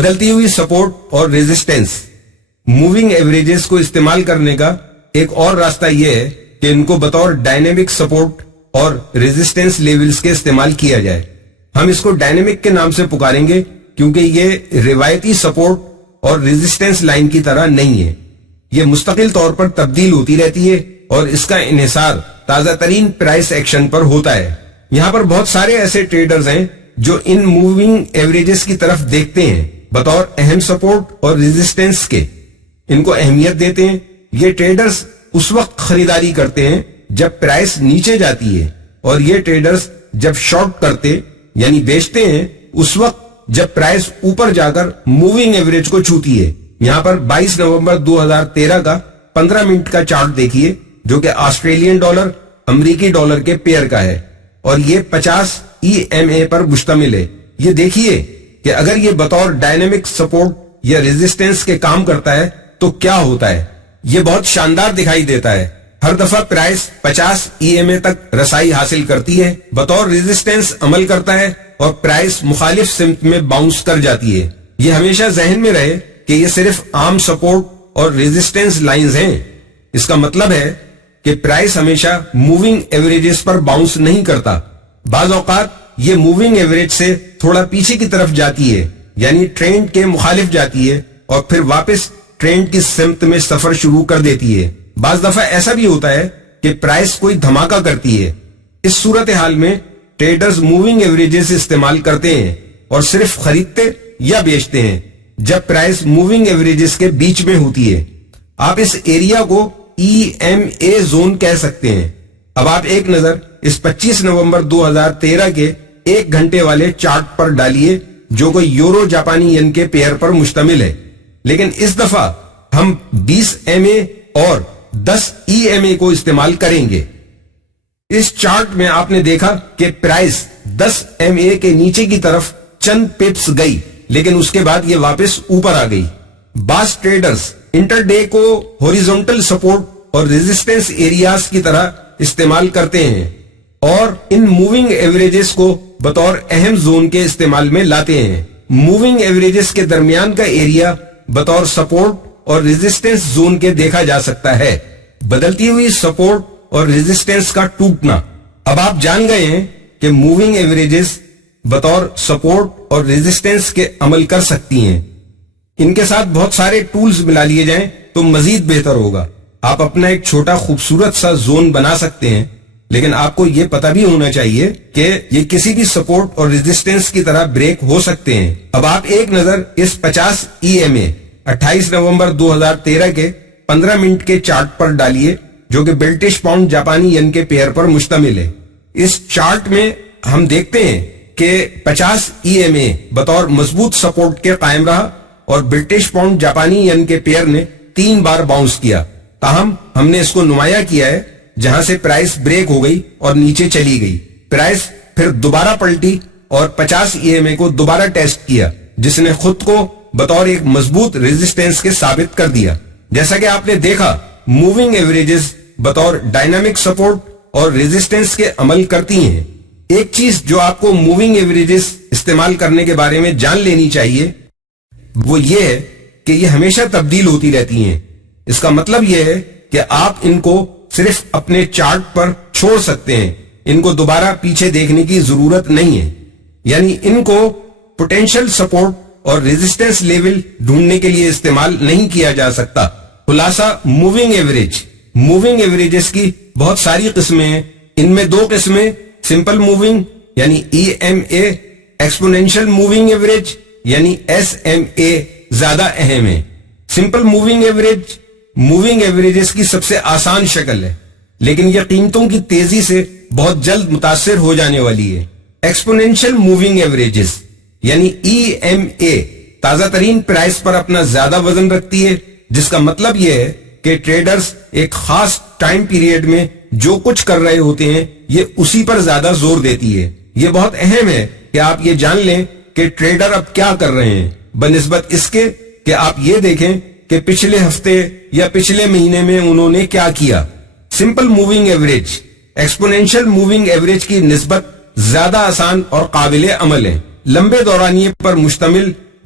بدلتی ہوئی سپورٹ اور ریزسٹنس موونگ ایوریجز کو استعمال کرنے کا ایک اور راستہ یہ ہے کہ ان کو بطور ڈائنامک سپورٹ اور ریزسٹنس لیولز کے استعمال کیا جائے. ہم اس کو ڈائنامک کے نام سے پکاریں گے کیونکہ یہ روایتی سپورٹ اور ریزسٹنس لائن کی طرح نہیں ہے. یہ مستقل طور پر تبدیل ہوتی رہتی ہے اور اس کا انحصار تازہ ترین پرائس ایکشن پر ہوتا ہے. یہاں پر بہت سارے ایسے ٹریڈرز ہیں جو ان موونگ ایوریجز کی طرف دیکھتے ہیں بطور اہم سپورٹ اور ریزسٹنس کے. ان کو اہمیت دیتے ہیں. یہ ٹریڈرز اس وقت خریداری کرتے ہیں جب پرائس نیچے جاتی ہے اور یہ ٹریڈرز جب شارٹ کرتے یعنی بیچتے ہیں اس وقت جب پرائس اوپر جا کر موونگ ایوریج کو چھوتی ہے. یہاں پر 22 نومبر 2013 کا 15 منٹ کا چارٹ دیکھیے جو کہ آسٹریلین ڈالر امریکی ڈالر کے پیئر کا ہے اور یہ 50 EMA پر مشتمل ہے. یہ دیکھیے کہ اگر یہ بطور ڈائنامک سپورٹ یا ریزسٹنس کے کام کرتا ہے تو کیا ہوتا ہے. یہ بہت شاندار دکھائی دیتا ہے. ہر دفعہ پرائس 50 EMA تک رسائی حاصل کرتی ہے, بطور ریزسٹنس عمل کرتا ہے اور پرائس مخالف سمت میں باؤنس کر جاتی ہے. یہ ہمیشہ ذہن میں رہے کہ یہ صرف عام سپورٹ اور ریزسٹنس لائنز ہیں. اس کا مطلب ہے کہ پرائس ہمیشہ موونگ ایوریجز پر باؤنس نہیں کرتا. بعض اوقات یہ موونگ ایوریج سے تھوڑا پیچھے کی طرف جاتی ہے یعنی ٹرینڈ کے مخالف جاتی ہے اور پھر واپس ٹرینڈ کی سمت میں سفر شروع کر دیتی ہے. بعض دفعہ ایسا بھی ہوتا ہے کہ پرائس کوئی دھماکہ کرتی ہے. اس صورتحال میں ٹریڈرز موونگ ایوریجز استعمال کرتے ہیں اور صرف خریدتے یا بیچتے ہیں جب پرائس موونگ ایوریجز کے بیچ میں ہوتی ہے. آپ اس ایریا کو EMA زون کہہ سکتے ہیں. اب آپ ایک نظر اس 25 نومبر 2013 کے 1 گھنٹے والے چارٹ پر ڈالیے جو کوئی یورو جاپانی ین کے پیئر پر مشتمل ہے. لیکن اس دفعہ ہم 20 MA اور 10 EMA کو استعمال کریں گے. اس چارٹ میں آپ نے دیکھا کہ پرائس 10 MA کے نیچے کی طرف چند پپس گئی لیکن اس کے بعد یہ واپس اوپر آ گئی. بعض ٹریڈرز انٹر ڈے کو ہاریزونٹل سپورٹ اور ریزسٹنس ایریاز کی طرح استعمال کرتے ہیں اور ان موونگ ایوریجز کو بطور اہم زون کے استعمال میں لاتے ہیں. موونگ ایوریجز کے درمیان کا ایریا بطور سپورٹ اور ریزسٹنس زون کے دیکھا جا سکتا ہے. بدلتی ہوئی سپورٹ اور ریزسٹنس کا ٹوٹنا. اب آپ جان گئے ہیں کہ موونگ ایوریجز بطور سپورٹ اور ریزسٹنس کے عمل کر سکتی ہیں. ان کے ساتھ بہت سارے ٹولز ملا لیے جائیں تو مزید بہتر ہوگا. آپ اپنا ایک چھوٹا خوبصورت سا زون بنا سکتے ہیں لیکن آپ کو یہ پتہ بھی ہونا چاہیے کہ یہ کسی بھی سپورٹ اور ریزسٹنس کی طرح بریک ہو سکتے ہیں. اب آپ ایک نظر اس 50 EMA 28 نومبر 2013 کے 15 منٹ کے چارٹ پر ڈالیے جو کہ برٹش پاؤنڈ جاپانی ین کے پیئر پر مشتمل ہے. اس چارٹ میں ہم دیکھتے ہیں کہ 50 EMA بطور مضبوط سپورٹ کے قائم رہا اور برٹش پاؤنڈ جاپانی ین کے پیئر نے 3 بار باؤنس کیا. تاہم ہم نے اس کو نمایاں کیا ہے جہاں سے پرائس بریک ہو گئی اور نیچے چلی گئی. پرائس پھر دوبارہ پلٹی اور 50 EMA کو دوبارہ ٹیسٹ کیا جس نے خود کو بطور ایک مضبوط ریزسٹنس کے ثابت کر دیا. جیسا کہ آپ نے دیکھا موونگ ایوریجز بطور ڈائنامک سپورٹ اور ریزسٹنس کے عمل کرتی ہیں. ایک چیز جو آپ کو موونگ ایوریجز استعمال کرنے کے بارے میں جان لینی چاہیے وہ یہ ہے کہ یہ ہمیشہ تبدیل ہوتی رہتی ہیں. اس کا مطلب یہ ہے کہ آپ ان کو صرف اپنے چارٹ پر چھوڑ سکتے ہیں, ان کو دوبارہ پیچھے دیکھنے کی ضرورت نہیں ہے. یعنی ان کو پوٹینشل سپورٹ اور ریزسٹنس لیول ڈھونڈنے کے لیے استعمال نہیں کیا جا سکتا. خلاصہ موونگ ایوریجز کی بہت ساری قسمیں ہیں. ان میں 2 قسمیں سمپل موونگ یعنی EMA, ایکسپونینشل موونگ ایوریج یعنی SMA زیادہ اہم ہے. سمپل موونگ ایوریجز کی سب سے آسان شکل ہے لیکن یہ قیمتوں کی تیزی سے بہت جلد متاثر ہو جانے والی ہے. ایکسپونینشل موونگ ایوریجز یعنی EMA تازہ ترین پرائس پر اپنا زیادہ وزن رکھتی ہے جس کا مطلب یہ ہے کہ ٹریڈرز ایک خاص ٹائم پیریڈ میں جو کچھ کر رہے ہوتے ہیں یہ اسی پر زیادہ زور دیتی ہے. یہ بہت اہم ہے کہ آپ یہ جان لیں کہ ٹریڈر اب کیا کر رہے ہیں بنسبت اس کے کہ آپ یہ دیکھیں کہ پچھلے ہفتے یا پچھلے مہینے میں انہوں نے کیا کیا. Simple moving average exponential moving average کی نسبت زیادہ آسان اور قابل عمل ہے. لمبے دورانیے پر مشتمل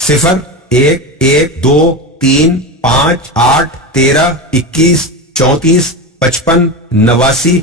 0, 1, 1, 2, 3, 5, 8, 13, 21, 34, 55, 89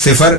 0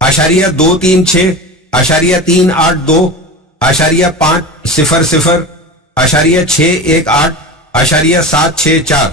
0.236, 0.382, 0.500, 0.618, 0.764।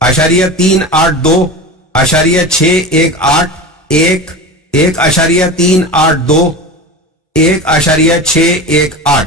0.382, 1.618, 1.382, 1.618.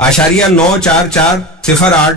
0.94408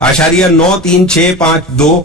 0.93652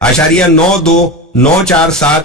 0.92947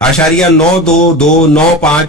0.92295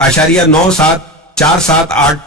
.97478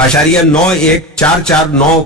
.91449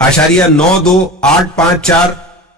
.92854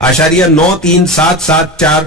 .93774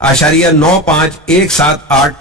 .95178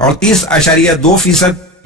38.2%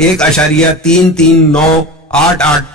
1.33988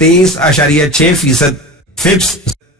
23.6%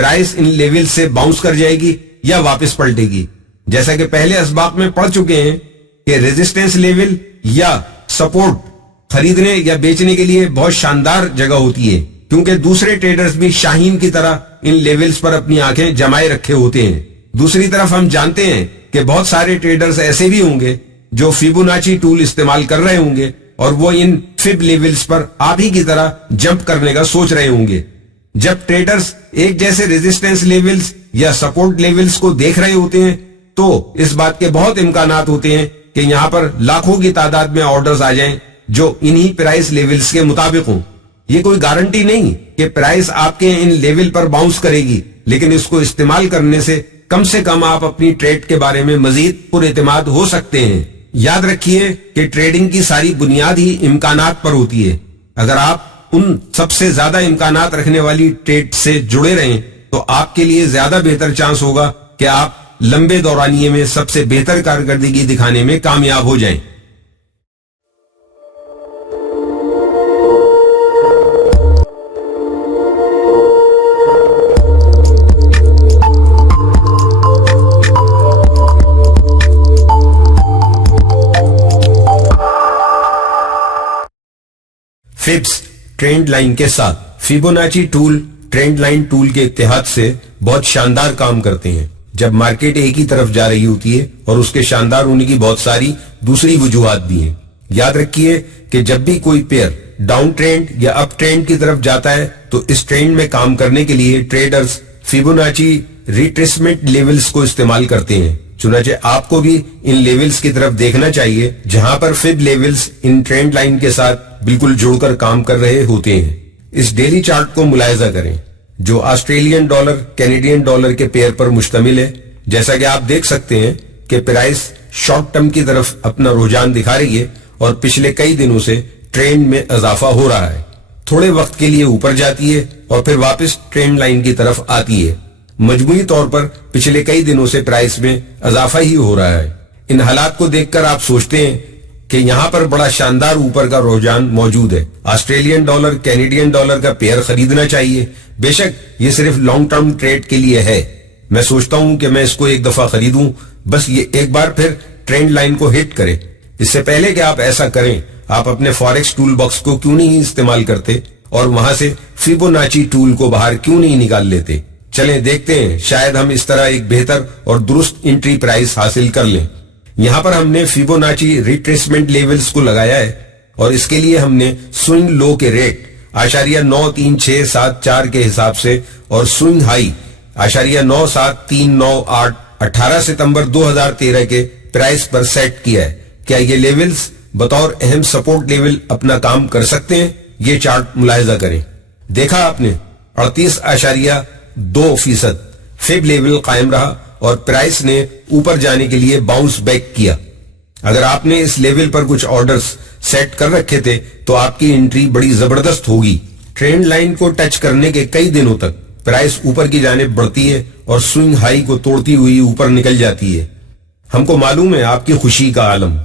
پرائس ان لیول سے باؤنس کر جائے گی یا واپس پلٹے گی. جیسا کہ پہلے اسباق میں پڑھ چکے ہیں کہ ریزسٹنس لیول یا سپورٹ خریدنے یا بیچنے کے لیے بہت شاندار جگہ ہوتی ہے, کیونکہ دوسرے ٹریڈرز بھی شاہین کی طرح ان لیولز پر اپنی آنکھیں جمائے رکھے ہوتے ہیں. دوسری طرف ہم جانتے ہیں کہ بہت سارے ٹریڈرز ایسے بھی ہوں گے جو فیبوناچی ٹول استعمال کر رہے ہوں گے اور وہ ان فب لیولز پر آپ ہی کی طرح جمپ کرنے کا سوچ رہے ہوں گے. جب ٹریڈرز ایک جیسے ریزسٹنس لیولز یا سپورٹ لیولز کو دیکھ رہے ہوتے ہیں تو اس بات کے بہت امکانات ہوتے ہیں کہ یہاں پر لاکھوں کی تعداد میں آرڈرز آ جائیں جو انہی پرائس لیولز کے مطابق ہوں. یہ کوئی گارنٹی نہیں کہ پرائس آپ کے ان لیول پر باؤنس کرے گی, لیکن اس کو استعمال کرنے سے کم آپ اپنی ٹریڈ کے بارے میں مزید پر اعتماد ہو سکتے ہیں. یاد رکھیے کہ ٹریڈنگ کی ساری بنیاد ہی امکانات پر ہوتی ہے. اگر آپ ان سب سے زیادہ امکانات رکھنے والی ٹریڈ سے جڑے رہیں تو آپ کے لیے زیادہ بہتر چانس ہوگا کہ آپ لمبے دورانیے میں سب سے بہتر کارکردگی دکھانے میں کامیاب ہو جائیں. فبس ٹرینڈ لائن کے ساتھ Fibonacci tool trend line tool کے اتحاد سے بہت شاندار کام کرتے ہیں جب مارکیٹ ایک ہی طرف جا رہی ہوتی ہے, اور اس کے شاندار ہونے کی بہت ساری دوسری وجوہات بھی ہیں. یاد رکھیے کہ جب بھی کوئی پیئر ڈاؤن ٹرینڈ یا اپ ٹرینڈ کی طرف جاتا ہے تو اس ٹرینڈ میں کام کرنے کے لیے ٹریڈرز فیبوناچی ریٹریسمنٹ لیولز کو استعمال کرتے ہیں. چنانچہ آپ کو بھی ان لیولز کی طرف دیکھنا چاہیے جہاں پر فب لیولز ان ٹرینڈ لائن کے ساتھ بالکل جڑ کر کام کر رہے ہوتے ہیں. اس ڈیلی چارٹ کو ملاحظہ کریں جو آسٹریلین ڈالر کینیڈین ڈالر کے پیئر پر مشتمل ہے. جیسا کہ آپ دیکھ سکتے ہیں کہ پرائس شارٹ ٹرم کی طرف اپنا رجحان دکھا رہی ہے اور پچھلے کئی دنوں سے ٹرینڈ میں اضافہ ہو رہا ہے. تھوڑے وقت کے لیے اوپر جاتی ہے اور پھر واپس ٹرینڈ لائن کی طرف آتی ہے. مجموعی طور پر پچھلے کئی دنوں سے پرائس میں اضافہ ہی ہو رہا ہے. ان حالات کو دیکھ کر آپ سوچتے ہیں کہ یہاں پر بڑا شاندار اوپر کا رجحان موجود ہے. آسٹریلین ڈالر کینیڈین ڈالر کا پیئر خریدنا چاہیے. بے شک یہ صرف لانگ ٹرم ٹریڈ کے لیے ہے. میں سوچتا ہوں کہ میں اس کو ایک دفعہ خریدوں, بس یہ ایک بار پھر ٹرینڈ لائن کو ہٹ کرے. اس سے پہلے کہ آپ ایسا کریں آپ اپنے فوریکس ٹول باکس کو کیوں نہیں استعمال کرتے اور وہاں سے فیبوناچی ٹول کو باہر کیوں نہیں نکال لیتے. چلیں دیکھتے ہیں, شاید ہم اس طرح ایک بہتر اور درست انٹری پرائس حاصل کر لیں. یہاں پر ہم نے فیبوناچی ریٹریسمنٹ لیولز کو لگایا ہے اور اس کے لیے ہم نے سوئنگ لو کے ریٹ .93674 کے حساب سے اور سوئنگ ہائی .97398 18 ستمبر 2013 کے پرائس پر سیٹ کیا ہے. کیا یہ لیولز بطور اہم سپورٹ لیول اپنا کام کر سکتے ہیں؟ یہ چارٹ ملاحظہ کریں. دیکھا آپ نے 38.2% فب لیول قائم رہا اور پرائس نے اوپر جانے کے لیے باؤنس بیک کیا. اگر آپ نے اس لیول پر کچھ آرڈرز سیٹ کر رکھے تھے تو آپ کی انٹری بڑی زبردست ہوگی. ٹرینڈ لائن کو ٹچ کرنے کے کئی دنوں تک پرائس اوپر کی جانب بڑھتی ہے اور سوئنگ ہائی کو توڑتی ہوئی اوپر نکل جاتی ہے. ہم کو معلوم ہے آپ کی خوشی کا عالم.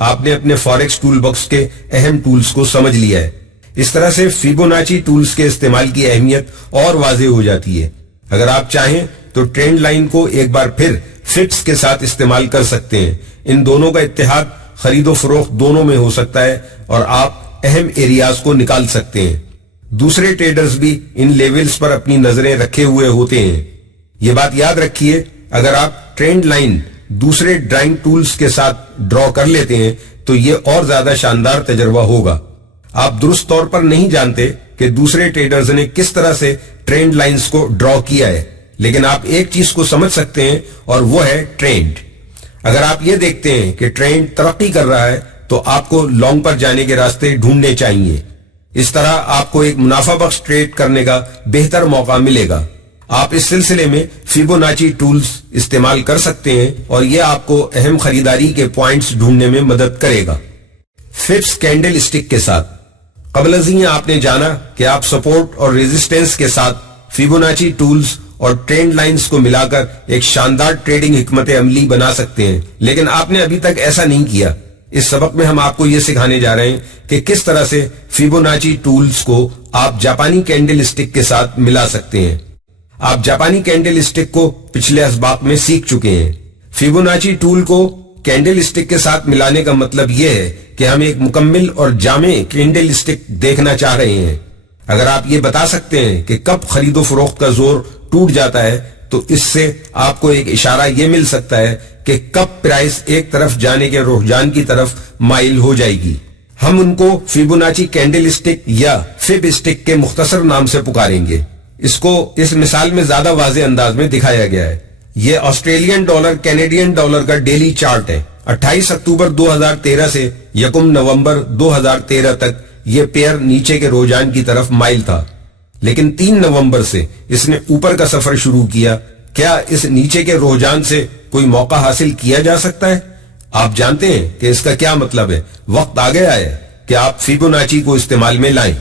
آپ نے اپنے فوریکس ٹول باکس کے اہم ٹولز کو سمجھ لیا ہے. اس طرح سے فیبوناچی ٹولز کے استعمال کی اہمیت اور واضح ہو جاتی ہے. اگر آپ چاہیں تو ٹرینڈ لائن کو ایک بار پھر فبس کے ساتھ استعمال کر سکتے ہیں. ان دونوں کا اتحاد خرید و فروخت دونوں میں ہو سکتا ہے اور آپ اہم ایریاز کو نکال سکتے ہیں. دوسرے ٹریڈرز بھی ان لیولز پر اپنی نظریں رکھے ہوئے ہوتے ہیں. یہ بات یاد رکھیے, اگر آپ ٹرینڈ لائن دوسرے ڈرائنگ ٹولز کے ساتھ ڈرا کر لیتے ہیں تو یہ اور زیادہ شاندار تجربہ ہوگا. آپ درست طور پر نہیں جانتے کہ دوسرے ٹریڈرز نے کس طرح سے ٹرینڈ لائنز کو ڈرا کیا ہے, لیکن آپ ایک چیز کو سمجھ سکتے ہیں اور وہ ہے ٹرینڈ. اگر آپ یہ دیکھتے ہیں کہ ٹرینڈ ترقی کر رہا ہے تو آپ کو لانگ پر جانے کے راستے ڈھونڈنے چاہیے. اس طرح آپ کو ایک منافع بخش ٹریڈ کرنے کا بہتر موقع ملے گا. آپ اس سلسلے میں فیبوناچی ٹولز استعمال کر سکتے ہیں اور یہ آپ کو اہم خریداری کے پوائنٹس ڈھونڈنے میں مدد کرے گا. فبس کینڈل اسٹک کے ساتھ قبل ازیں آپ نے جانا کہ آپ سپورٹ اور ریزسٹنس کے ساتھ فیبوناچی ٹولز اور ٹرینڈ لائنز کو ملا کر ایک شاندار ٹریڈنگ حکمت عملی بنا سکتے ہیں, لیکن آپ نے ابھی تک ایسا نہیں کیا. اس سبق میں ہم آپ کو یہ سکھانے جا رہے ہیں کہ کس طرح سے فیبوناچی ٹولز کو آپ جاپانی کینڈل اسٹک کے ساتھ ملا سکتے ہیں. آپ جاپانی کینڈل اسٹک کو پچھلے اسباق میں سیکھ چکے ہیں. فیبوناچی ٹول کو کینڈل اسٹک کے ساتھ ملانے کا مطلب یہ ہے کہ ہم ایک مکمل اور جامع کینڈل اسٹک دیکھنا چاہ رہے ہیں. اگر آپ یہ بتا سکتے ہیں کہ کب خرید و فروخت کا زور ٹوٹ جاتا ہے تو اس سے آپ کو ایک اشارہ یہ مل سکتا ہے کہ کب پرائس ایک طرف جانے کے رجحان کی طرف مائل ہو جائے گی. ہم ان کو فیبوناچی کینڈل اسٹک یا فب اسٹک کے مختصر نام سے پکاریں گے. اس کو اس مثال میں زیادہ واضح انداز میں دکھایا گیا ہے. یہ آسٹریلین ڈالر کینیڈین ڈالر کا ڈیلی چارٹ ہے. 28 اکتوبر 2013 سے 1 نومبر 2013 تک یہ پیئر نیچے کے رجحان کی طرف مائل تھا، لیکن 3 نومبر سے اس نے اوپر کا سفر شروع کیا. کیا اس نیچے کے رجحان سے کوئی موقع حاصل کیا جا سکتا ہے؟ آپ جانتے ہیں کہ اس کا کیا مطلب ہے. وقت آ گیا ہے کہ آپ فیبوناچی کو استعمال میں لائیں.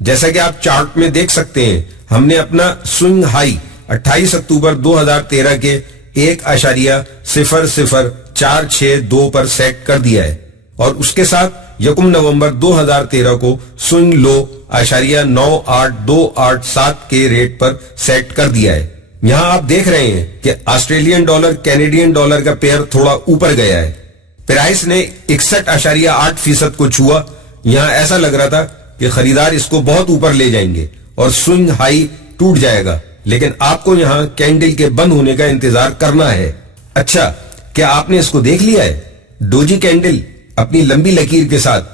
جیسا کہ آپ چارٹ میں دیکھ سکتے ہیں، ہم نے اپنا سوئنگ ہائی 28 اکتوبر 2013 کے 1.00462 پر سیٹ کر دیا ہے اور اس کے ساتھ 1 نومبر 2013 کو سوئنگ لو 0.98287 کے ریٹ پر سیٹ کر دیا ہے. یہاں آپ دیکھ رہے ہیں کہ آسٹریلین ڈالر کینیڈین ڈالر کا پیئر تھوڑا اوپر گیا ہے. پرائس نے 61.8% کو چھوا. یہاں ایسا لگ رہا تھا کہ خریدار اس کو بہت اوپر لے جائیں گے اور سوئنگ ہائی ٹوٹ جائے گا، لیکن آپ کو یہاں کینڈل کے بند ہونے کا انتظار کرنا ہے. اچھا، کیا آپ نے اس کو دیکھ لیا ہے؟ ڈوجی کینڈل اپنی لمبی لکیر کے ساتھ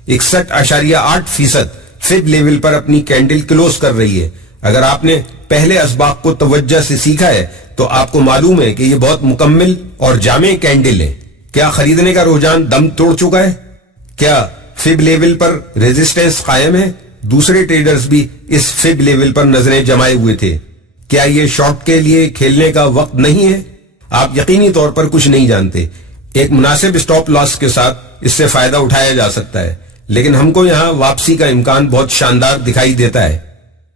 61.8% فب لیول پر اپنی کینڈل کلوز کر رہی ہے. اگر آپ نے پہلے اسباق کو توجہ سے سیکھا ہے تو آپ کو معلوم ہے کہ یہ بہت مکمل اور جامع کینڈل ہے. کیا خریدنے کا رجحان دم توڑ چکا ہے؟ کیا فب لیول پر ریزسٹنس قائم ہے؟ دوسرے ٹریڈرز بھی اس فب لیول پر نظریں جمائے ہوئے تھے. کیا یہ شارٹ کے لیے کھیلنے کا وقت نہیں ہے؟ آپ یقینی طور پر کچھ نہیں جانتے. ایک مناسب سٹاپ لاس کے ساتھ اس سے فائدہ اٹھایا جا سکتا ہے، لیکن ہم کو یہاں واپسی کا امکان بہت شاندار دکھائی دیتا ہے.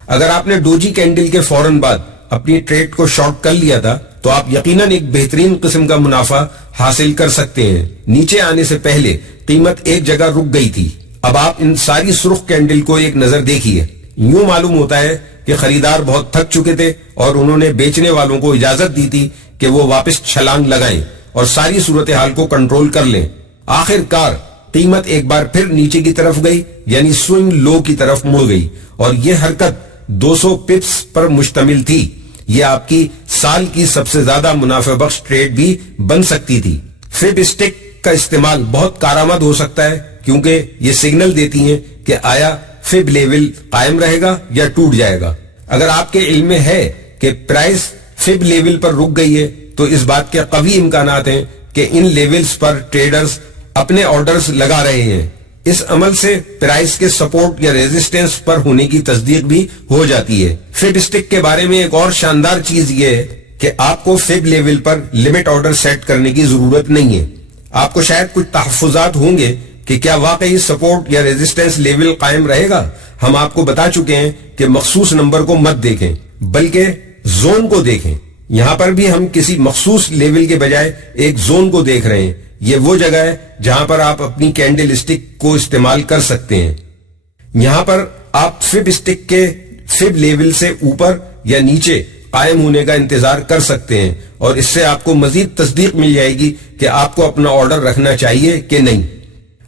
اگر آپ نے ڈوجی کینڈل کے فوراً بعد اپنی ٹریڈ کو شارٹ کر لیا تھا تو آپ یقیناً ایک بہترین قسم کا منافع حاصل کر سکتے ہیں. نیچے آنے سے پہلے قیمت ایک جگہ رک گئی تھی. اب آپ ان ساری سرخ کینڈل کو ایک نظر دیکھیے. یوں معلوم ہوتا ہے کہ خریدار بہت تھک چکے تھے اور انہوں نے بیچنے والوں کو اجازت دی تھی کہ وہ واپس چھلانگ لگائیں اور ساری صورتحال کو کنٹرول کر لیں. آخر کار قیمت ایک بار پھر نیچے کی طرف گئی، یعنی سوئنگ لو کی طرف مڑ گئی، اور یہ حرکت 200 پپس پر مشتمل تھی. یہ آپ کی سال کی سب سے زیادہ منافع بخش ٹریڈ بھی بن سکتی تھی. فب اسٹک کا استعمال بہت کارآمد ہو سکتا ہے کیونکہ یہ سگنل دیتی ہیں کہ آیا فب لیول قائم رہے گا یا ٹوٹ جائے گا. اگر آپ کے علم میں ہے کہ پرائس فب لیول پر رک گئی ہے تو اس بات کے قوی امکانات ہیں کہ ان لیولز پر ٹریڈرز اپنے آرڈرز لگا رہے ہیں. اس عمل سے پرائس کے سپورٹ یا ریزسٹنس پر ہونے کی تصدیق بھی ہو جاتی ہے. فب اسٹک کے بارے میں ایک اور شاندار چیز یہ ہے کہ آپ کو فب لیول پر لمٹ آرڈر سیٹ کرنے کی ضرورت نہیں ہے. آپ کو شاید کچھ تحفظات ہوں گے کہ کیا واقعی سپورٹ یا ریزسٹنس لیول قائم رہے گا. ہم آپ کو بتا چکے ہیں کہ مخصوص نمبر کو مت دیکھیں بلکہ زون کو دیکھیں. یہاں پر بھی ہم کسی مخصوص لیول کے بجائے ایک زون کو دیکھ رہے ہیں. یہ وہ جگہ ہے جہاں پر آپ اپنی کینڈل اسٹک کو استعمال کر سکتے ہیں. یہاں پر آپ فب اسٹک کے فب لیول سے اوپر یا نیچے قائم ہونے کا انتظار کر سکتے ہیں اور اس سے آپ کو مزید تصدیق مل جائے گی کہ آپ کو اپنا آرڈر رکھنا چاہیے کہ نہیں.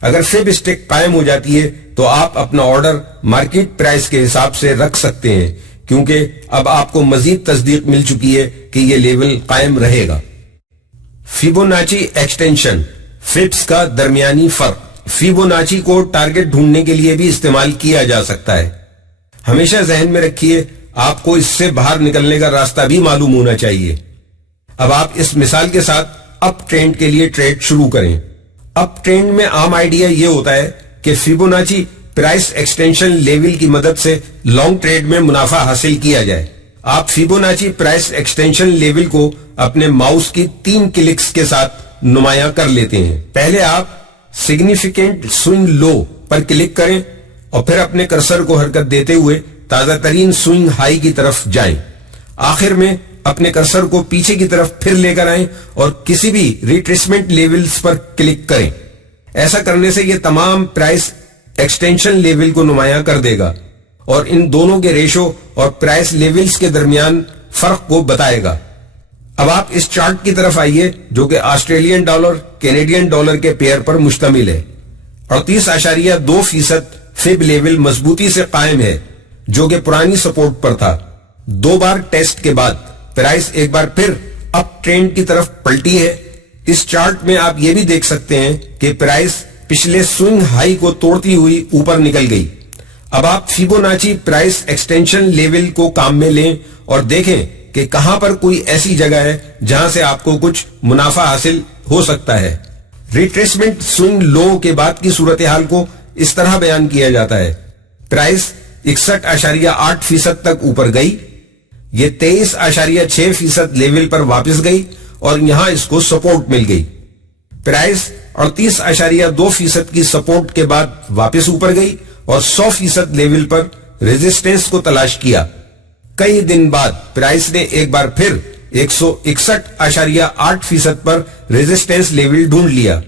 اگر فب اسٹک قائم ہو جاتی ہے تو آپ اپنا آرڈر مارکیٹ پرائس کے حساب سے رکھ سکتے ہیں کیونکہ اب آپ کو مزید تصدیق مل چکی ہے کہ یہ لیول قائم رہے گا. فیبوناچی ایکسٹینشن، فبس کا درمیانی فرق. فیبوناچی کو ٹارگٹ ڈھونڈنے کے لیے بھی استعمال کیا جا سکتا ہے. ہمیشہ ذہن میں رکھیے آپ کو اس سے باہر نکلنے کا راستہ بھی معلوم ہونا چاہیے. اب آپ اس مثال کے ساتھ اپ ٹرینڈ کے لیے ٹریڈ شروع کریں. اپ ٹرینڈ میں عام آئیڈیا یہ ہوتا ہے کہ فیبوناچی پرائس ایکسٹینشن لیول کی مدد سے لانگ ٹریڈ میں منافع حاصل کیا جائے. آپ فیبوناچی پرائس ایکسٹینشن لیول کو اپنے ماؤس کی 3 کلکس کے ساتھ نمایاں کر لیتے ہیں. پہلے آپ سگنیفیکنٹ سوئنگ لو پر کلک کریں اور پھر اپنے کرسر کو حرکت دیتے ہوئے تازہ ترین سوئنگ ہائی کی طرف جائیں. آخر میں اپنے کرسر کو پیچھے کی طرف پھر لے کر آئیں اور کسی بھی ریٹریسمنٹ لیولز پر کلک کریں. ایسا کرنے سے یہ تمام پرائس ایکسٹینشن لیول کو نمایاں کر دے گا اور ان دونوں کے ریشو اور پرائس لیولز کے درمیان فرق کو بتائے گا۔ اب آپ اس چارٹ کی طرف آئیے جو کہ آسٹریلین ڈالر کینیڈین ڈالر کے پیئر پر مشتمل ہے۔ 38.2% فب لیول مضبوطی سے قائم ہے جو کہ پرانی سپورٹ پر تھا۔ 2 بار ٹیسٹ کے بعد پرائس ایک بار پھر اپ ٹرینڈ کی طرف پلٹی ہے۔ اس چارٹ میں آپ یہ بھی دیکھ سکتے ہیں کہ پرائس پچھلے سوئنگ ہائی کو توڑتی ہوئی اوپر نکل گئی۔ اب آپ فیبوناچی پرائس ایکسٹینشن لیول کو کام میں لیں اور دیکھیں کہ کہاں پر کوئی ایسی جگہ ہے جہاں سے آپ کو کچھ منافع حاصل ہو سکتا ہے۔ ریٹریسمنٹ سوئنگ لو کے بعد کی صورتحال کو اس طرح بیان کیا جاتا ہے۔ پرائس 61.8% تک اوپر گئی، یہ 23.6% لیول پر واپس گئی اور یہاں اس کو سپورٹ مل گئی۔ پرائس 38.2% کی سپورٹ کے بعد واپس اوپر گئی اور 100% لیول پر ریزسٹنس کو تلاش کیا۔ کئی دن بعد پرائس نے ایک بار پھر 161.8% پر ریزسٹنس لیول ڈھونڈ لیا۔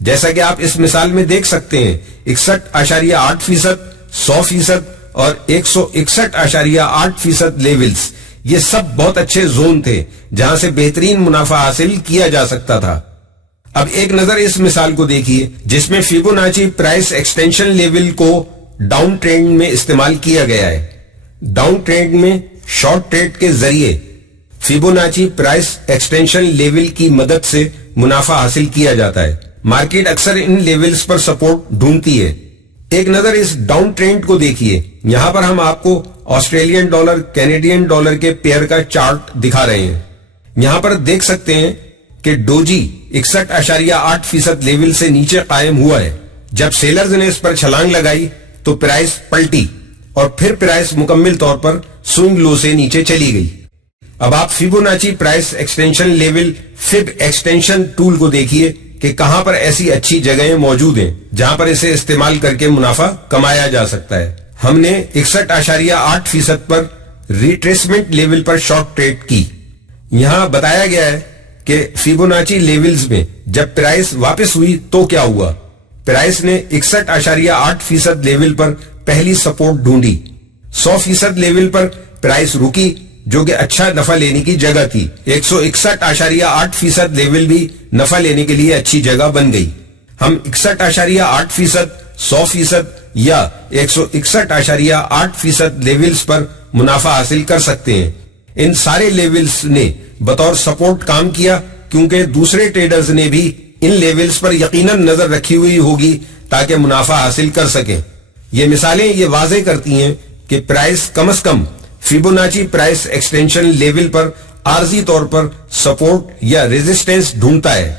جیسا کہ آپ اس مثال میں دیکھ سکتے ہیں 61.8%، 100% اور 161.8% لیولز، یہ سب بہت اچھے زون تھے جہاں سے بہترین منافع حاصل کیا جا سکتا تھا۔ اب ایک نظر اس مثال کو دیکھیے جس میں فیبوناچی پرائس ایکسٹینشن لیول کو ڈاؤن ٹرینڈ میں استعمال کیا گیا ہے۔ ڈاؤن ٹرینڈ میں شارٹ ٹریڈ کے ذریعے فیبوناچی پرائس ایکسٹینشن لیول کی مدد سے منافع حاصل کیا جاتا ہے۔ مارکیٹ اکثر ان لیولز پر سپورٹ ڈھونڈتی ہے۔ ایک نظر اس ڈاؤن ٹرینڈ کو دیکھیے، یہاں پر ہم آپ کو آسٹریلین ڈالر کینیڈین ڈالر کے پیئر کا چارٹ دکھا رہے ہیں۔ یہاں پر دیکھ سکتے ہیں کہ ڈوجی 61.8% لیول سے نیچے قائم ہوا ہے۔ جب سیلرز نے اس پر چھلانگ لگائی تو پرائس پلٹی اور پھر پرائس مکمل طور پر سوئنگ لو سے نیچے چلی گئی۔ اب آپ Fibonacci price extension level fib extension tool کو دیکھیے کہ کہاں پر ایسی اچھی جگہیں موجود ہیں جہاں پر اسے استعمال کر کے منافع کمایا جا سکتا ہے۔ ہم نے 61.8% پر ریٹریسمنٹ لیول پر شارٹ ٹریڈ کی۔ یہاں بتایا گیا ہے کہ فیبوناچی لیولز میں جب پرائس واپس ہوئی تو کیا ہوا۔ پرائس نے 61.8% لیول پر پہلی سپورٹ ڈھونڈی۔ 100% لیول پر پرائس رکی جو کہ اچھا نفع لینے کی جگہ تھی۔ 161.8% لیول بھی نفع لینے کے لیے اچھی جگہ بن گئی۔ ہم 61.8%، 100% یا 161.8% لیولز پر منافع حاصل کر سکتے ہیں۔ ان سارے لیولز نے بطور سپورٹ کام کیا کیونکہ دوسرے ٹریڈرز نے بھی ان لیولز پر یقیناً نظر رکھی ہوئی ہوگی تاکہ منافع حاصل کر سکیں۔ یہ مثالیں یہ واضح کرتی ہیں کہ پرائس کم از کم فیبوناچی پرائس ایکسٹینشن لیول پر عارضی طور پر سپورٹ یا ریزسٹنس ڈھونڈتا ہے۔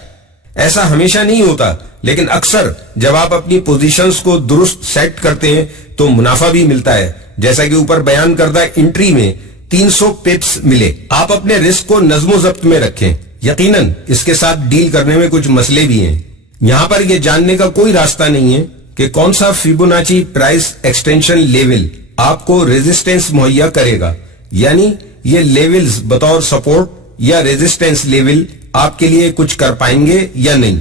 ایسا ہمیشہ نہیں ہوتا، لیکن اکثر جب آپ اپنی پوزیشنز کو درست سیٹ کرتے ہیں تو منافع بھی ملتا ہے، جیسا کہ اوپر بیان کردہ انٹری میں 300 پپس ملے۔ آپ اپنے رسک کو نظم و ضبط میں رکھیں، یقیناً اس کے ساتھ ڈیل کرنے میں کچھ مسئلے بھی ہیں۔ یہاں پر یہ جاننے کا کوئی راستہ نہیں ہے کہ کون سا فیبوناچی پرائس ایکسٹینشن لیول آپ کو ریزسٹنس مہیا کرے گا، یعنی یہ لیولز بطور سپورٹ یا ریزسٹنس لیول آپ کے لیے کچھ کر پائیں گے یا نہیں۔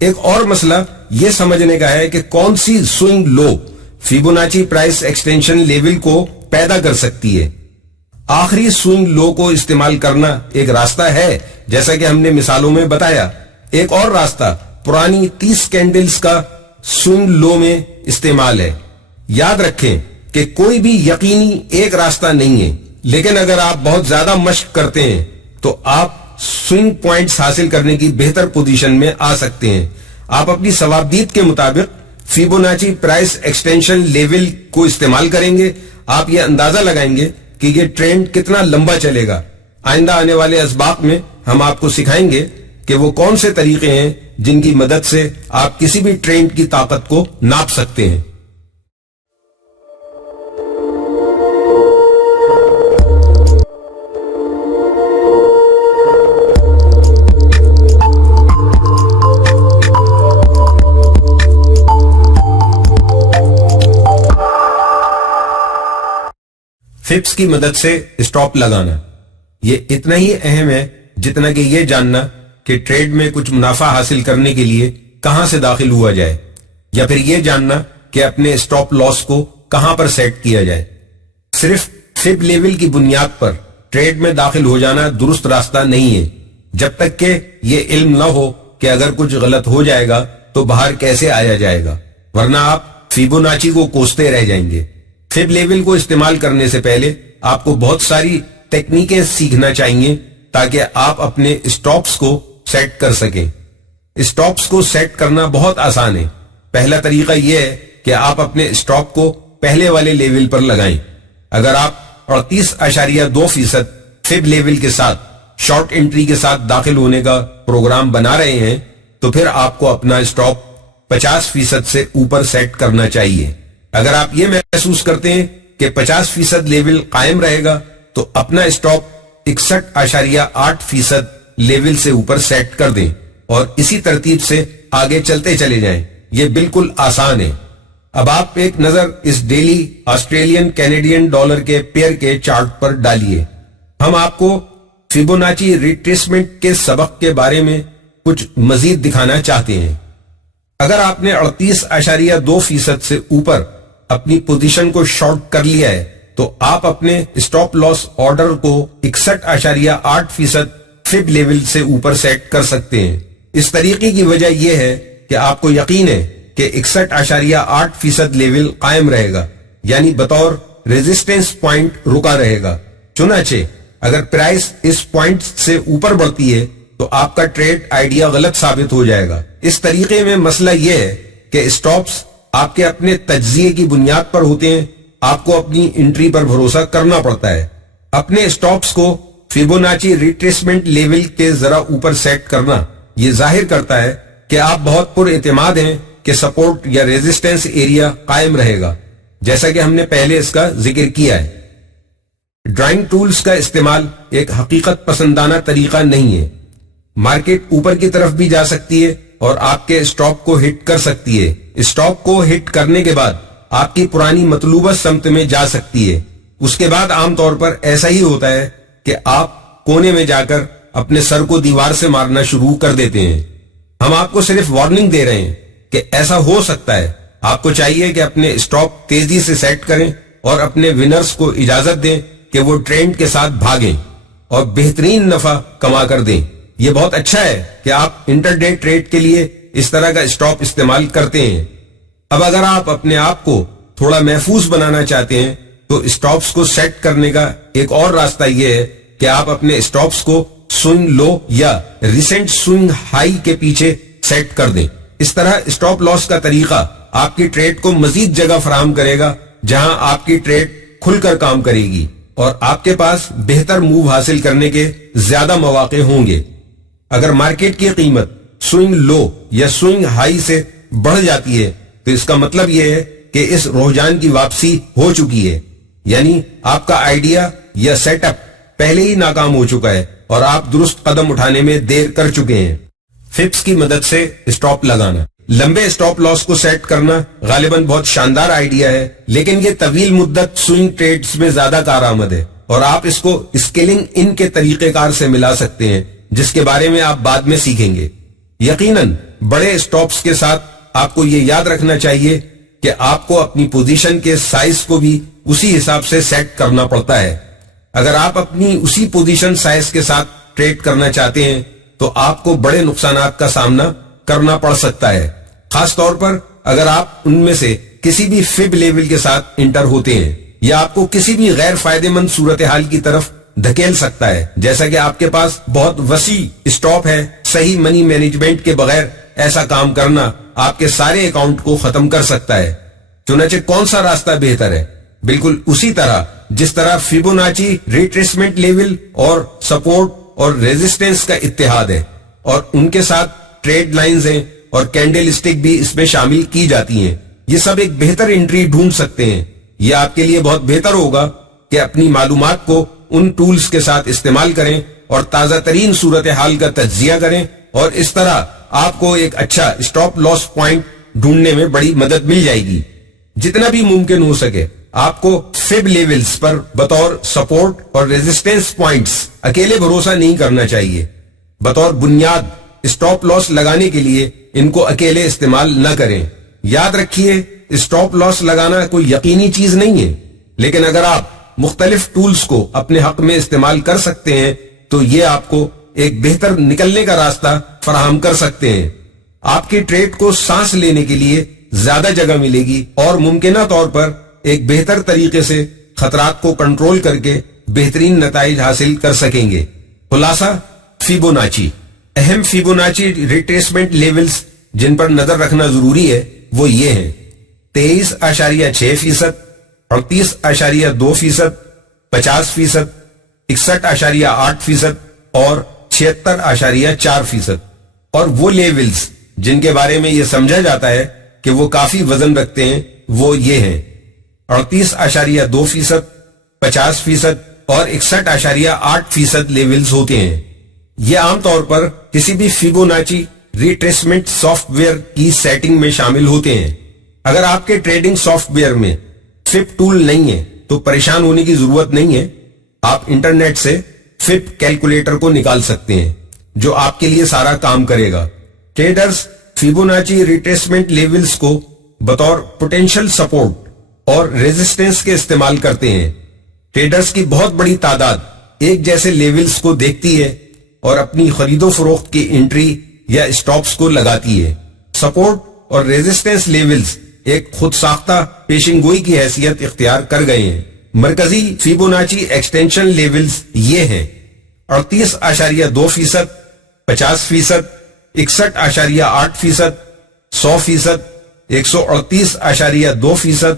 ایک اور مسئلہ یہ سمجھنے کا ہے کہ کون سی سوئنگ لو فیبوناچی پرائس ایکسٹینشن لیول کو پیدا کر سکتی ہے۔ آخری سوئنگ لو کو استعمال کرنا ایک راستہ ہے جیسا کہ ہم نے مثالوں میں بتایا۔ ایک اور راستہ پرانی 30 کینڈلز کا سوئنگ لو میں استعمال ہے۔ یاد رکھیں کہ کوئی بھی یقینی ایک راستہ نہیں ہے، لیکن اگر آپ بہت زیادہ مشق کرتے ہیں تو آپ سوئنگ پوائنٹس حاصل کرنے کی بہتر پوزیشن میں آ سکتے ہیں۔ آپ اپنی ثوابدید کے مطابق فیبوناچی پرائس ایکسٹینشن لیول کو استعمال کریں گے۔ آپ یہ اندازہ لگائیں گے کہ یہ ٹرینڈ کتنا لمبا چلے گا۔ آئندہ آنے والے اسباق میں ہم آپ کو سکھائیں گے کہ وہ کون سے طریقے ہیں جن کی مدد سے آپ کسی بھی ٹرینڈ کی طاقت کو ناپ سکتے ہیں۔ فپس کی مدد سے اسٹاپ لگانا یہ اتنا ہی اہم ہے جتنا کہ یہ جاننا کہ ٹریڈ میں کچھ منافع حاصل کرنے کے لیے کہاں سے داخل ہوا جائے، یا پھر یہ جاننا کہ اپنے اسٹاپ لاس کو کہاں پر سیٹ کیا جائے۔ صرف فب لیول کی بنیاد پر ٹریڈ میں داخل ہو جانا درست راستہ نہیں ہے، جب تک کہ یہ علم نہ ہو کہ اگر کچھ غلط ہو جائے گا تو باہر کیسے آیا جائے گا، ورنہ آپ فیبوناچی کو کوستے رہ جائیں گے۔ فب لیول کو استعمال کرنے سے پہلے آپ کو بہت ساری ٹیکنیکیں سیکھنا چاہیے تاکہ آپ اپنے اسٹاپس کو سیٹ کر سکیں۔ اسٹاپس کو سیٹ کرنا بہت آسان ہے۔ پہلا طریقہ یہ ہے کہ آپ اپنے اسٹاپ کو پہلے والے لیول پر لگائیں۔ اگر آپ 38.2% فب لیول کے ساتھ شارٹ انٹری کے ساتھ داخل ہونے کا پروگرام بنا رہے ہیں تو پھر آپ کو اپنا اسٹاپ 50% سے اوپر سیٹ کرنا چاہیے۔ اگر آپ یہ محسوس کرتے ہیں کہ 50% لیول قائم رہے گا تو اپنا اسٹاپ 61.8% لیول سے اوپر سیٹ کر دیں اور اسی ترتیب سے آگے چلتے چلے جائیں۔ یہ بالکل آسان ہے۔ اب آپ ایک نظر اس ڈیلی آسٹریلین کینیڈین ڈالر کے پیئر کے چارٹ پر ڈالیے۔ ہم آپ کو فیبوناچی ریٹریسمنٹ کے سبق کے بارے میں کچھ مزید دکھانا چاہتے ہیں۔ اگر آپ نے 38.2% سے اوپر اپنی پوزیشن کو شارٹ کر لیا ہے تو آپ اپنے اسٹاپ لاس آرڈر کو 61.8% فب لیول سے اوپر سیٹ کر سکتے ہیں۔ اس طریقے کی وجہ یہ ہے کہ آپ کو یقین ہے کہ 61.8% لیول قائم رہے گا، یعنی بطور ریزسٹنس پوائنٹ رکا رہے گا۔ چنانچہ اگر پرائس اس پوائنٹ سے اوپر بڑھتی ہے تو آپ کا ٹریڈ آئیڈیا غلط ثابت ہو جائے گا۔ اس طریقے میں مسئلہ یہ ہے کہ اسٹاپس آپ کے اپنے تجزیے کی بنیاد پر ہوتے ہیں، آپ کو اپنی انٹری پر بھروسہ کرنا پڑتا ہے۔ اپنے اسٹاپس کو فیبوناچی ریٹریسمنٹ لیول کے ذرا اوپر سیٹ کرنا یہ ظاہر کرتا ہے کہ آپ بہت پر اعتماد ہیں کہ سپورٹ یا ریزسٹنس ایریا قائم رہے گا، جیسا کہ ہم نے پہلے اس کا ذکر کیا ہے۔ ڈرائنگ ٹولز کا استعمال ایک حقیقت پسندانہ طریقہ نہیں ہے۔ مارکیٹ اوپر کی طرف بھی جا سکتی ہے اور آپ کے اسٹاپ کو ہٹ کر سکتی ہے۔ اسٹاپ کو ہٹ کرنے کے بعد آپ کی پرانی مطلوبہ سمت میں جا سکتی ہے۔ اس کے بعد عام طور پر ایسا ہی ہوتا ہے کہ آپ کونے میں جا کر اپنے سر کو دیوار سے مارنا شروع کر دیتے ہیں۔ ہم آپ کو صرف وارننگ دے رہے ہیں کہ ایسا ہو سکتا ہے۔ آپ کو چاہیے کہ اپنے اسٹاپ تیزی سے سیٹ کریں اور اپنے ونرز کو اجازت دیں کہ وہ ٹرینڈ کے ساتھ بھاگیں اور بہترین نفع کما کر دیں۔ یہ بہت اچھا ہے کہ آپ انٹر ڈے ٹریڈ کے لیے اس طرح کا اسٹاپ استعمال کرتے ہیں۔ اب اگر آپ اپنے آپ کو تھوڑا محفوظ بنانا چاہتے ہیں تو اسٹاپس کو سیٹ کرنے کا ایک اور راستہ یہ ہے کہ آپ اپنے اسٹاپس کو سوئنگ لو یا ریسنٹ سوئنگ ہائی کے پیچھے سیٹ کر دیں۔ اس طرح اسٹاپ لاس کا طریقہ آپ کی ٹریڈ کو مزید جگہ فراہم کرے گا جہاں آپ کی ٹریڈ کھل کر کام کرے گی اور آپ کے پاس بہتر موو حاصل کرنے کے زیادہ مواقع ہوں گے۔ اگر مارکیٹ کی قیمت سوئنگ لو یا سوئنگ ہائی سے بڑھ جاتی ہے تو اس کا مطلب یہ ہے کہ اس رجحان کی واپسی ہو چکی ہے، یعنی آپ کا آئیڈیا یا سیٹ اپ پہلے ہی ناکام ہو چکا ہے اور آپ درست قدم اٹھانے میں دیر کر چکے ہیں۔ فبس کی مدد سے اسٹاپ لگانا، لمبے اسٹاپ لاس کو سیٹ کرنا غالباً بہت شاندار آئیڈیا ہے، لیکن یہ طویل مدت سوئنگ ٹریڈز میں زیادہ کارآمد ہے اور آپ اس کو اسکیلنگ ان کے طریقہ کار سے ملا سکتے ہیں جس کے بارے میں آپ بعد میں سیکھیں گے۔ یقیناً بڑے اسٹاپس کے ساتھ آپ کو یہ یاد رکھنا چاہیے کہ آپ کو اپنی پوزیشن کے سائز کو بھی اسی حساب سے سیٹ کرنا پڑتا ہے۔ اگر آپ اپنی اسی پوزیشن سائز کے ساتھ ٹریڈ کرنا چاہتے ہیں تو آپ کو بڑے نقصانات کا سامنا کرنا پڑ سکتا ہے، خاص طور پر اگر آپ ان میں سے کسی بھی فب لیول کے ساتھ انٹر ہوتے ہیں یا آپ کو کسی بھی غیر فائدہ مند صورتحال کی طرف دھکیل سکتا ہے، جیسا کہ آپ کے پاس بہت وسیع اسٹاپ ہے۔ صحیح منی مینجمنٹ کے بغیر ایسا کام کرنا آپ کے سارے اکاؤنٹ کو ختم کر سکتا ہے۔ چنانچہ کون سا راستہ بہتر ہے؟ بالکل اسی طرح جس طرح فیبوناچی ریٹریسمنٹ لیول اور سپورٹ اور ریزسٹنس کا اتحاد ہے اور ان کے ساتھ ٹریڈ لائنز ہیں اور کینڈل سٹک بھی اس میں شامل کی جاتی ہیں۔ یہ سب ایک بہتر انٹری ڈھونڈ سکتے ہیں۔ یہ آپ کے لیے بہت بہتر ہوگا کہ اپنی معلومات کو ان ٹولز کے ساتھ استعمال کریں اور تازہ ترین صورتحال کا تجزیہ کریں، اور اس طرح آپ کو ایک اچھا اسٹاپ لاس پوائنٹ ڈھونڈنے میں بڑی مدد مل جائے گی۔ جتنا بھی ممکن ہو سکے آپ کو فب لیولز پر بطور سپورٹ اور ریزسٹنس پوائنٹس اکیلے بھروسہ نہیں کرنا چاہیے۔ بطور بنیاد اسٹاپ لاس لگانے کے لیے ان کو اکیلے استعمال نہ کریں۔ یاد رکھیے اسٹاپ لاس لگانا کوئی یقینی چیز نہیں ہے، لیکن اگر آپ مختلف ٹولز کو اپنے حق میں استعمال کر سکتے ہیں تو یہ آپ کو ایک بہتر نکلنے کا راستہ فراہم کر سکتے ہیں. آپ کی ٹریڈ کو سانس لینے کے لیے زیادہ جگہ ملے گی اور ممکنہ طور پر ایک بہتر طریقے سے خطرات کو کنٹرول کر کے بہترین نتائج حاصل کر سکیں گے. خلاصہ فیبوناچی. اہم فیبوناچی ریٹریسمنٹ لیولز جن پر نظر رکھنا ضروری ہے وہ یہ ہیں: 23.6%، 38.2%، 50%، 61.8% اور 76.4%. اور وہ لیولز جن کے بارے میں یہ سمجھا جاتا ہے کہ وہ کافی وزن رکھتے ہیں وہ یہ ہیں: 38.2%، 50% اور 61.8% لیولز ہوتے ہیں. یہ عام طور پر کسی بھی فیبوناچی ریٹریسمنٹ سافٹ ویئر کی سیٹنگ میں شامل ہوتے ہیں. اگر آپ کے ٹریڈنگ سافٹ ویئر میں فپ ٹول نہیں ہے تو پریشان ہونے کی ضرورت نہیں ہے. آپ انٹرنیٹ سے فپ کیلکولیٹر کو نکال سکتے ہیں جو آپ کے لیے سارا کام کرے گا. ٹریڈرز فیبوناچی ریٹریسمنٹ لیولز کو بطور پوٹینشل سپورٹ اور ریزسٹنس کے استعمال کرتے ہیں. ٹریڈرز کی بہت بڑی تعداد ایک جیسے لیولز کو دیکھتی ہے اور اپنی خرید و فروخت کی انٹری یا اسٹاپس کو لگاتی ہے. سپورٹ اور ریزسٹنس لیولز ایک خود ساختہ پیشن گوئی کی حیثیت اختیار کر گئے ہیں. مرکزی فیبوناچی ایکسٹینشن لیولز یہ ہیں: 38.2%، 50%، 61.8%، 100%، 138.2%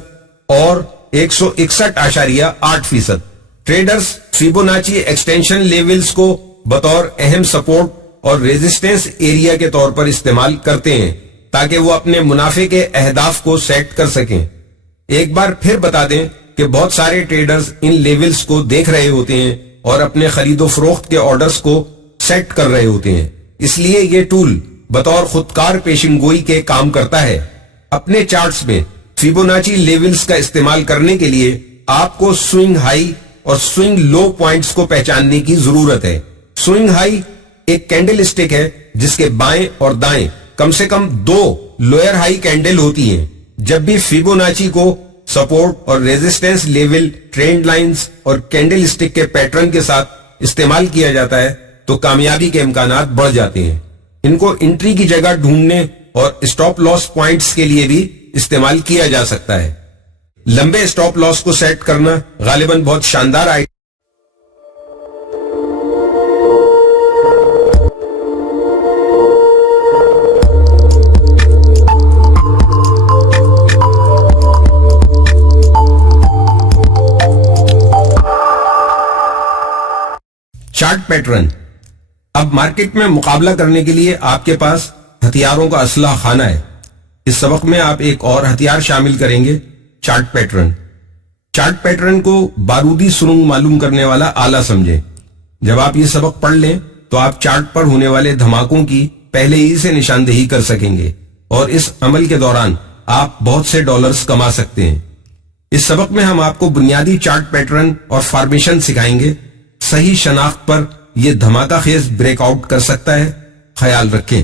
اور 161.8%. ٹریڈرز فیبوناچی ایکسٹینشن لیولز کو بطور اہم سپورٹ اور ریزسٹنس ایریا کے طور پر استعمال کرتے ہیں تاکہ وہ اپنے منافع کے اہداف کو سیٹ کر سکیں. ایک بار پھر بتا دیں کہ بہت سارے ٹریڈرز ان لیولز کو دیکھ رہے ہوتے ہیں اور اپنے خرید و فروخت کے آرڈرز کو سیٹ کر رہے ہوتے ہیں. اس لیے یہ ٹول بطور خودکار پیشن گوئی کے کام کرتا ہے. اپنے چارٹس میں فیبوناچی لیولز کا استعمال کرنے کے لیے آپ کو سوئنگ ہائی اور سوئنگ لو پوائنٹس کو پہچاننے کی ضرورت ہے. سوئنگ ہائی ایک کینڈل اسٹک ہے جس کے بائیں اور دائیں کم سے کم 2 لوئر ہائی کینڈل ہوتی ہیں. جب بھی فیبوناچی کو سپورٹ اور ریزسٹنس لیول، ٹرینڈ لائنز اور کینڈل اسٹک کے پیٹرن کے ساتھ استعمال کیا جاتا ہے تو کامیابی کے امکانات بڑھ جاتے ہیں. ان کو انٹری کی جگہ ڈھونڈنے اور اسٹاپ لاس پوائنٹس کے لیے بھی استعمال کیا جا سکتا ہے. لمبے اسٹاپ لاس کو سیٹ کرنا غالباً بہت شاندار آئیڈیا. Chart pattern. اب مارکیٹ میں مقابلہ کرنے کے لیے آپ کے پاس ہتھیاروں کا اسلحہ خانہ ہے. اس سبق میں آپ ایک اور ہتھیار شامل کریں گے: چارٹ پیٹرن. چارٹ پیٹرن کو بارودی سرنگ معلوم کرنے والا آلہ سمجھیں. جب آپ یہ سبق پڑھ لیں تو آپ چارٹ پر ہونے والے دھماکوں کی پہلے ہی سے نشاندہی کر سکیں گے اور اس عمل کے دوران آپ بہت سے ڈالرز کما سکتے ہیں. اس سبق میں ہم آپ کو بنیادی چارٹ پیٹرن اور فارمیشن سکھائیں گے. صحیح شناخت پر یہ دھماکہ خیز بریک آؤٹ کر سکتا ہے. خیال رکھیں،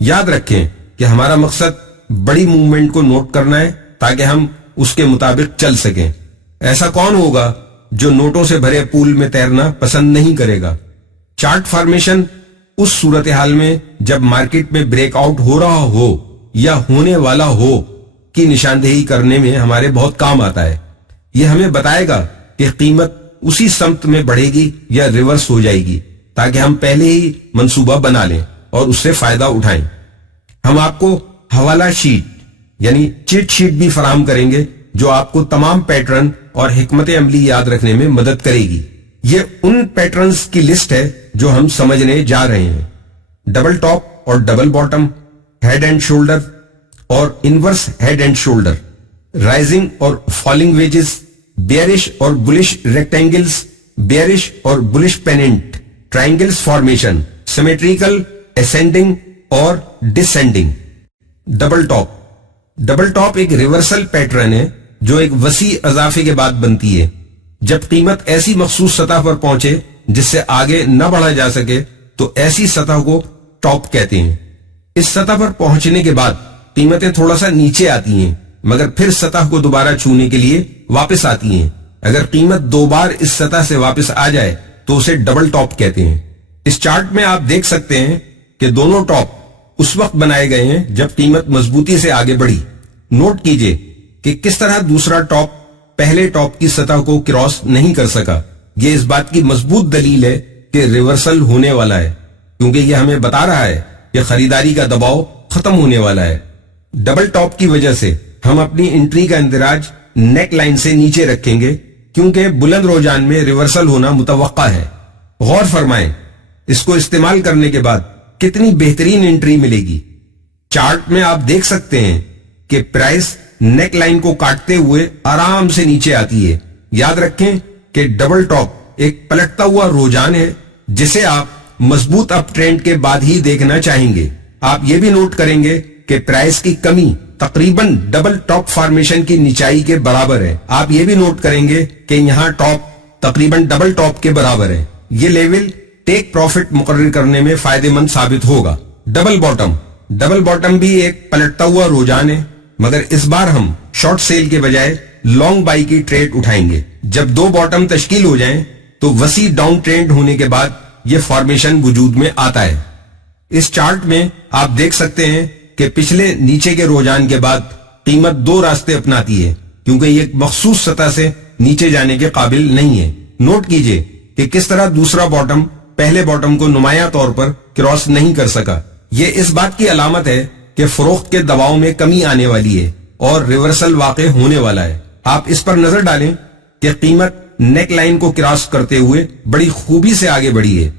یاد رکھیں کہ ہمارا مقصد بڑی موومنٹ کو نوٹ کرنا ہے تاکہ ہم اس کے مطابق چل سکیں. ایسا کون ہوگا جو نوٹوں سے بھرے پول میں تیرنا پسند نہیں کرے گا؟ چارٹ فارمیشن اس صورتحال میں جب مارکیٹ میں بریک آؤٹ ہو رہا ہو یا ہونے والا ہو کی نشاندہی کرنے میں ہمارے بہت کام آتا ہے. یہ ہمیں بتائے گا کہ قیمت اسی سمت میں بڑھے گی یا ریورس ہو جائے گی تاکہ ہم پہلے ہی منصوبہ بنا لیں اور اس سے فائدہ اٹھائیں. ہم آپ کو حوالہ شیٹ یعنی چیٹ شیٹ بھی فراہم کریں گے جو آپ کو تمام پیٹرن اور حکمت عملی یاد رکھنے میں مدد کرے گی. یہ ان پیٹرنز کی لسٹ ہے جو ہم سمجھنے جا رہے ہیں: ڈبل ٹاپ اور double bottom, head and shoulder اور inverse head and shoulder, rising اور فالنگ ویجز، بیئرش اور بلش ریکٹینگلز، بیئرش اور bullish pennant, triangles formation, symmetrical, ascending اور descending. Double top. Double top ایک ریورسل پیٹرن ہے جو ایک وسیع اضافے کے بعد بنتی ہے. جب قیمت ایسی مخصوص سطح پر پہنچے جس سے آگے نہ بڑھا جا سکے تو ایسی سطح کو ٹاپ کہتے ہیں. اس سطح پر پہنچنے کے بعد قیمتیں تھوڑا سا نیچے آتی ہیں مگر پھر سطح کو دوبارہ چھونے کے لیے واپس آتی ہیں. اگر قیمت 2 بار اس سطح سے واپس آ جائے تو اسے ڈبل ٹاپ کہتے ہیں۔ اس چارٹ میں آپ دیکھ سکتے ہیں کہ دونوں ٹاپ اس وقت بنائے گئے ہیں جب قیمت مضبوطی سے آگے بڑھی۔ نوٹ کیجئے کہ کس طرح دوسرا ٹاپ پہلے ٹاپ کی سطح کو کراس نہیں کر سکا۔ یہ اس بات کی مضبوط دلیل ہے کہ ریورسل ہونے والا ہے، کیونکہ یہ ہمیں بتا رہا ہے کہ خریداری کا دباؤ ختم ہونے والا ہے۔ ڈبل ٹاپ کی وجہ سے ہم اپنی انٹری کا اندراج نیک لائن سے نیچے رکھیں گے، کیونکہ بلند رجحان میں ریورسل ہونا متوقع ہے۔ غور فرمائیں، اس کو استعمال کرنے کے بعد کتنی بہترین انٹری ملے گی۔ چارٹ میں آپ دیکھ سکتے ہیں کہ پرائس نیک لائن کو کاٹتے ہوئے آرام سے نیچے آتی ہے۔ یاد رکھیں کہ ڈبل ٹاپ ایک پلٹتا ہوا رجحان ہے جسے آپ مضبوط اپ ٹرینڈ کے بعد ہی دیکھنا چاہیں گے۔ آپ یہ بھی نوٹ کریں گے کہ پرائس کی کمی تقریباً ڈبل ٹاپ فارمیشن کی نچائی کے برابر ہے۔ آپ یہ بھی نوٹ کریں گے کہ یہاں ٹاپ تقریباً ڈبل ٹاپ کے برابر ہے۔ یہ لیول ٹیک پروفٹ مقرر کرنے میں فائدہ مند ثابت ہوگا۔ ڈبل باٹم بھی ایک پلٹتا ہوا رجحان ہے، مگر اس بار ہم شارٹ سیل کے بجائے لانگ بائی کی ٹریڈ اٹھائیں گے۔ جب 2 باٹم تشکیل ہو جائیں تو وسیع ڈاؤن ٹرینڈ ہونے کے بعد یہ فارمیشن وجود میں آتا ہے۔ اس چارٹ میں آپ دیکھ سکتے ہیں کہ پچھلے نیچے کے رجحان کے بعد قیمت 2 راستے اپناتی ہے، کیونکہ یہ ایک مخصوص سطح سے نیچے جانے کے قابل نہیں ہے۔ نوٹ کیجئے کہ کس طرح دوسرا باٹم پہلے باٹم کو نمایاں طور پر کراس نہیں کر سکا۔ یہ اس بات کی علامت ہے کہ فروخت کے دباؤ میں کمی آنے والی ہے اور ریورسل واقع ہونے والا ہے۔ آپ اس پر نظر ڈالیں کہ قیمت نیک لائن کو کراس کرتے ہوئے بڑی خوبی سے آگے بڑھی ہے۔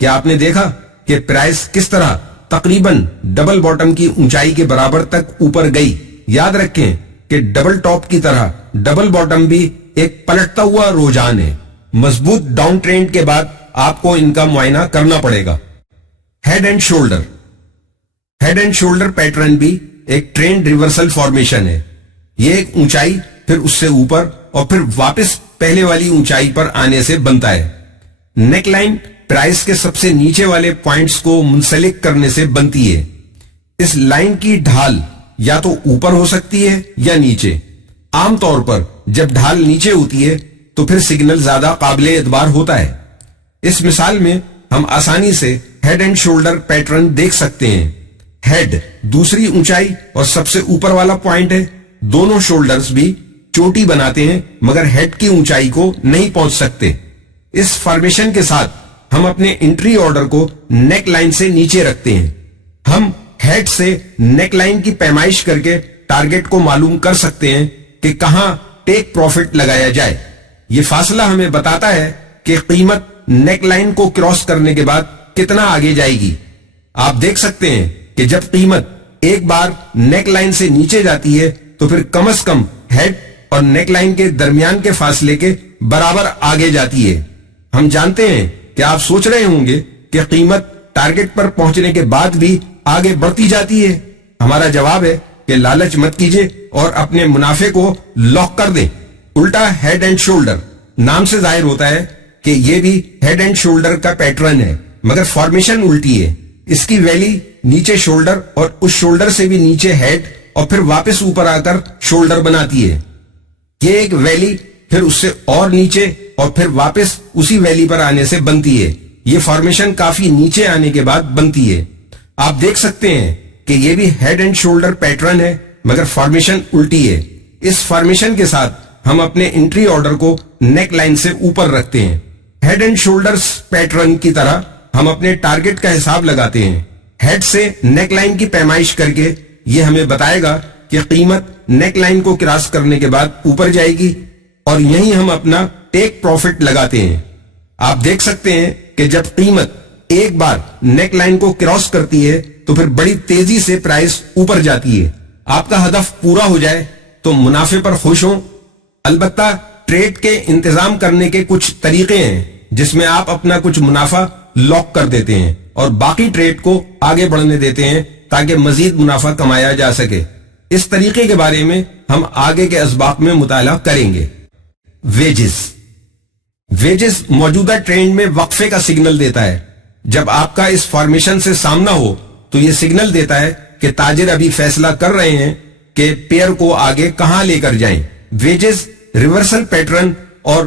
کیا آپ نے دیکھا کہ پرائس کس طرح تقریباً ڈبل باٹم کی اونچائی کے برابر تک اوپر گئی؟ یاد رکھیں کہ ڈبل ٹاپ کی طرح ڈبل باٹم بھی ایک پلٹتا ہوا رجحان ہے۔ مضبوط ڈاؤن ٹرینڈ کے بعد آپ کو ان کا معائنہ کرنا پڑے گا۔ ہیڈ اینڈ شولڈر پیٹرن بھی ایک ٹرینڈ ریورسل فارمیشن ہے۔ یہ ایک اونچائی، پھر اس سے اوپر اور پھر واپس پہلے والی اونچائی پر آنے سے بنتا ہے۔ نیک لائن پرائس کے سب سے نیچے والے پوائنٹس کو منسلک کرنے سے بنتی ہے۔ اس لائن کی ڈھال یا تو اوپر ہو سکتی ہے یا نیچے۔ عام طور پر جب ڈھال نیچے ہوتی ہے تو پھر سگنل زیادہ قابل اعتبار ہوتا ہے۔ اس مثال میں ہم آسانی سے ہیڈ اینڈ شولڈر پیٹرن دیکھ سکتے ہیں۔ ہیڈ دوسری اونچائی اور سب سے اوپر والا پوائنٹ ہے۔ دونوں شولڈرز بھی چوٹی بناتے ہیں مگر ہیڈ کی اونچائی کو نہیں پہنچ سکتے۔ اس فارمیشن کے ساتھ ہم اپنے انٹری آرڈر کو نیک لائن سے نیچے رکھتے ہیں۔ ہم ہیڈ سے نیک لائن کی پیمائش کر کے ٹارگٹ کو معلوم کر سکتے ہیں کہ کہاں ٹیک پروفٹ لگایا جائے۔ یہ فاصلہ ہمیں بتاتا ہے کہ قیمت نیک لائن کو کراس کرنے کے بعد کتنا آگے جائے گی۔ آپ دیکھ سکتے ہیں کہ جب قیمت ایک بار نیک لائن سے نیچے جاتی ہے تو پھر کم از کم ہیڈ اور نیک لائن کے درمیان کے فاصلے کے برابر آگے جاتی ہے۔ ہم جانتے ہیں کہ آپ سوچ رہے ہوں گے کہ قیمت ٹارگٹ پر پہنچنے کے بعد بھی آگے بڑھتی جاتی ہے۔ ہمارا جواب ہے کہ لالچ مت کیجیے اور اپنے منافع کو لاک کر دیں۔ الٹا ہیڈ اینڈ شولڈر نام سے ظاہر ہوتا ہے کہ یہ بھی ہیڈ اینڈ شولڈر کا پیٹرن ہے، مگر فارمیشن الٹی ہے۔ اس کی ویلی نیچے شولڈر اور اس شولڈر سے بھی نیچے ہیڈ اور پھر واپس اوپر آ کر شولڈر بناتی ہے۔ یہ ایک ویلی پھر اس سے اور نیچے اور پھر واپس اسی ویلی پر آنے سے بنتی ہے۔ یہ فارمیشن کافی نیچے آنے کے بعد بنتی ہے۔ آپ دیکھ سکتے ہیں کہ یہ بھی ہیڈ اینڈ شولڈر پیٹرن ہے مگر فارمیشن الٹی ہے۔ اس فارمیشن کے ساتھ ہم اپنے انٹری آرڈر کو نیک لائن سے اوپر رکھتے ہیں۔ ہیڈ اینڈ شولڈر پیٹرن کی طرح ہم اپنے ٹارگٹ کا حساب لگاتے ہیں۔ ہیڈ سے نیک لائن کی پیمائش کر کے یہ ہمیں بتائے گا کہ قیمت نیک لائن کو کراس کرنے کے بعد اوپر جائے گی اور یہیں ہم اپنا ٹیک پروفٹ لگاتے ہیں۔ آپ دیکھ سکتے ہیں کہ جب قیمت ایک بار نیک لائن کو کراس کرتی ہے تو پھر بڑی تیزی سے پرائس اوپر جاتی ہے۔ آپ کا ہدف پورا ہو جائے تو منافع پر خوش ہوں۔ البتہ ٹریڈ کے انتظام کرنے کے کچھ طریقے ہیں جس میں آپ اپنا کچھ منافع لاک کر دیتے ہیں اور باقی ٹریڈ کو آگے بڑھنے دیتے ہیں تاکہ مزید منافع کمایا جا سکے۔ اس طریقے کے بارے میں ہم آگے کے اسباق میں مطالعہ کریں گے۔ ویجز موجودہ ٹرینڈ میں وقفے کا سگنل دیتا ہے۔ جب آپ کا اس فارمیشن سے سامنا ہو تو یہ سگنل دیتا ہے کہ تاجر ابھی فیصلہ کر رہے ہیں کہ پیئر کو آگے کہاں لے کر جائیں۔ ویجز ریورسل پیٹرن اور